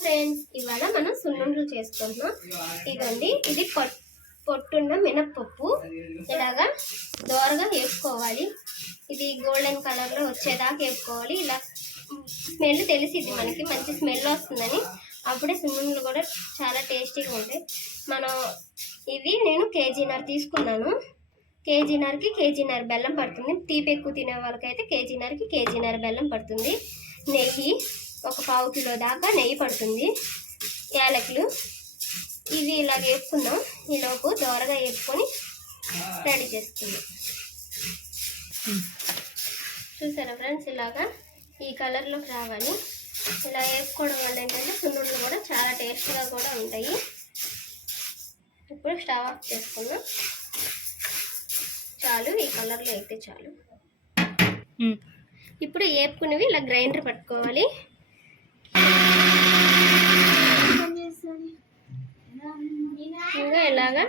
Friends, ఇవాళ మనం సున్నుండలు చేసుకుంటున్నాం. ఇదండి, ఇది పొట్టున్న మినప్పప్పు ఇలాగా దోరగా వేసుకోవాలి. ఇది గోల్డెన్ కలర్లో వచ్చేదాకా వేసుకోవాలి. ఇలా స్మెల్ తెలిసిద్ది మనకి, మంచి స్మెల్ వస్తుందని. అప్పుడే సున్నుండలు కూడా చాలా టేస్టీగా ఉంటాయి. నేను కేజీన్నర తీసుకున్నాను. కేజీన్నర బెల్లం పడుతుంది. తీపి ఎక్కువ తినే వాళ్ళకైతే కేజీన్నర బెల్లం పడుతుంది. నెయ్యి ఒక 1/4 కిలో దాకా నెయ్యి పడుతుంది. యాలకులు ఇవి ఇలా వేసుకుందాం. ఈలోపు దోరగా వేసుకొని రెడీ చేసుకుందాం. చూసారా ఫ్రెండ్స్, ఇలాగా ఈ కలర్లోకి రావాలి. ఇలా వేసుకోవడం వల్ల ఏంటంటే సున్నుండలు కూడా చాలా టేస్ట్గా కూడా ఉంటాయి. ఇప్పుడు స్టవ్ ఆఫ్ చేసుకుందాం. చాలు, ఈ కలర్లో అయితే చాలు. ఇప్పుడు వేపుకునేవి ఇలా గ్రైండర్ పట్టుకోవాలి. ఇంకా ఇలాగా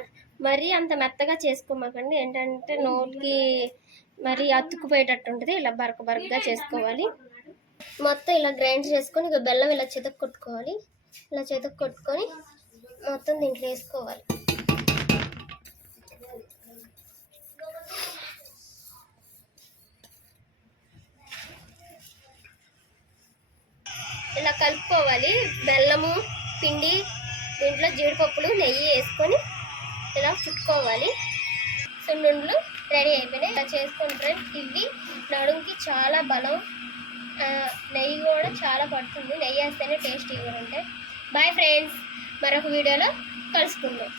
మరీ అంత మెత్తగా చేసుకోమాకండి, ఏంటంటే నోటికి మరీ అతుక్కుపోయేటట్టు ఉంటుంది. ఇలా బరకగా చేసుకోవాలి. మొత్తం ఇలా గ్రైండ్ చేసుకొని ఇక బెల్లం ఇలా కొట్టుకోవాలి. ఇలా కొట్టుకొని మొత్తం దీంట్లో వేసుకోవాలి. ఇలా కలుపుకోవాలి. బెల్లము పిండి, దీంట్లో జీడిపప్పులు, నెయ్యి వేసుకొని ఇలా చుట్టుకోవాలి. సున్నుండలు రెడీ అయిపోయినాయి. ఇలా చేసుకోండి ఫ్రెండ్స్. ఇవి నడుముకి చాలా బలం. నెయ్యి కూడా చాలా పడుతుంది. నెయ్యి వేస్తేనే టేస్టీగా ఉంటాయి. బాయ్ ఫ్రెండ్స్, మరొక వీడియోలో కలుసుకుందాం.